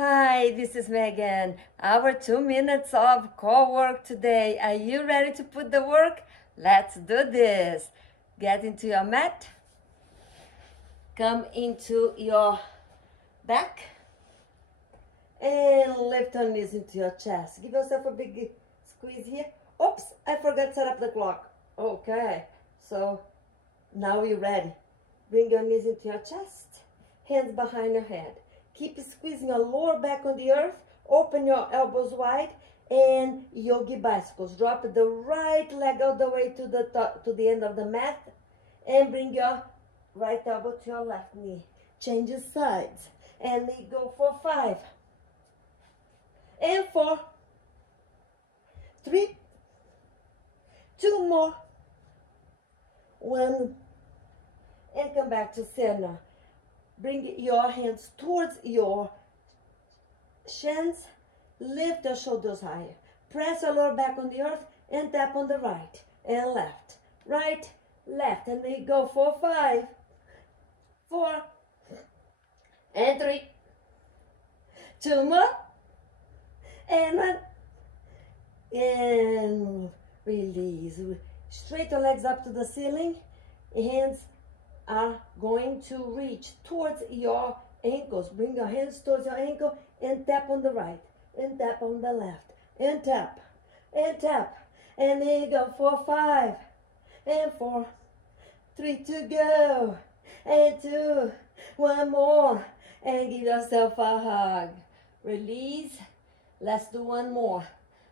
Hi, this is Megan. Our 2 minutes of core work today. Are you ready to put the work? Let's do this. Get into your mat. Come into your back. And lift your knees into your chest. Give yourself a big squeeze here. Oops, I forgot to set up the clock. Okay, so now you're ready. Bring your knees into your chest. Hands behind your head. Keep squeezing your lower back on the earth. Open your elbows wide and yogi bicycles. Drop the right leg all the way to the top, to the end of the mat, and bring your right elbow to your left knee. Change your sides, and we go for 5 and 4, 3, 2 more, 1, and come back to center. Bring your hands towards your shins. Lift your shoulders higher. Press your lower back on the earth and tap on the right and left. Right, left. And we go for 5, 4, and 3. 2 more. And 1. And release. Straight your legs up to the ceiling. Hands are going to reach towards your ankles. Bring your hands towards your ankle and tap on the right and tap on the left and tap and tap. And there you go for 5 and 4, 3 to go, and 2, 1 more, and give yourself a hug. Release. Let's do 1 more.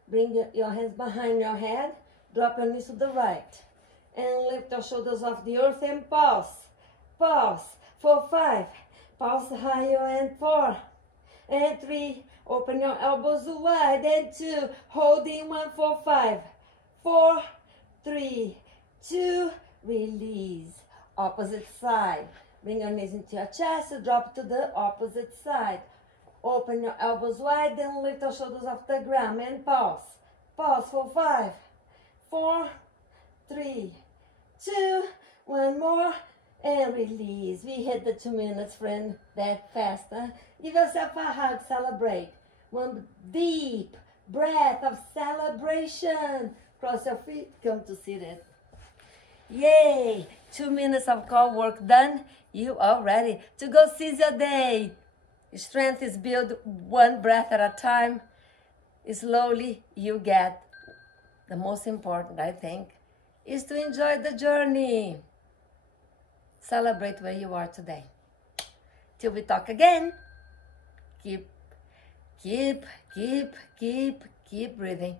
Bring your hands behind your head. Drop your knees to the right and lift your shoulders off the earth and pause. Pause for 5. Pause higher and 4 and 3. Open your elbows wide and 2. Holding 1 for 5, 4, 3, 2. Release. Opposite side. Bring your knees into your chest. Drop to the opposite side. Open your elbows wide and lift your shoulders off the ground and pause. Pause for 5, 4, 3, 2. 1 more. And release. We hit the 2 minutes, friend, that fast. Huh? Give yourself a hug. Celebrate. 1 deep breath of celebration. Cross your feet. Come to seated. Yay! 2 minutes of core work done. You are ready to go seize your day. Strength is built 1 breath at a time. Slowly you get. The most important, I think, is to enjoy the journey. Celebrate where you are today. Till we talk again. Keep breathing.